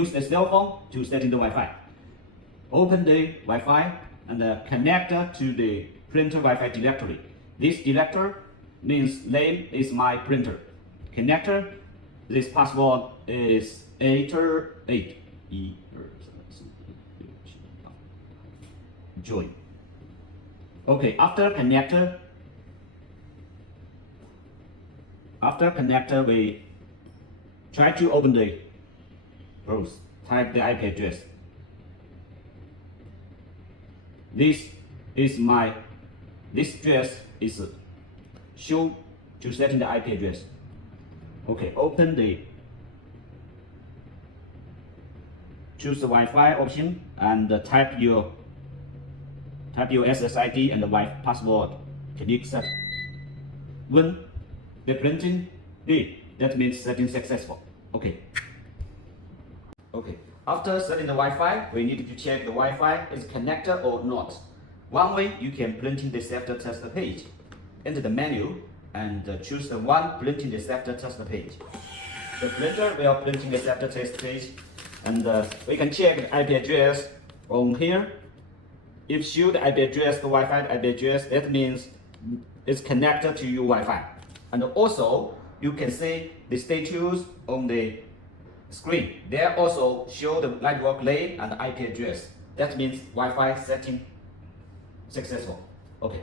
use the cell phone to set in the Wi-Fi. Open the Wi-Fi and connect to the printer Wi-Fi directory. This directory means name is my printer. Connector, this password is 8. Join. Okay, after connector, we try to open the browser. Type the IP address. This address is show to set in the IP address. Okay, choose the Wi-Fi option and type your SSID and the Wi-Fi password. Click set. When the printing did, that means setting successful. Okay. After setting the Wi-Fi, we need to check the Wi-Fi is connected or not. One way you can print the self-test page. Enter the menu and choose the one printing the self-test page. The printer will printing the self-test page, and we can check the IP address on here. If show the IP address, the Wi-Fi IP address, that means it's connected to your Wi-Fi. And also, you can see the status on the screen. There also show the network lane and IP address. That means Wi-Fi setting successful. Okay.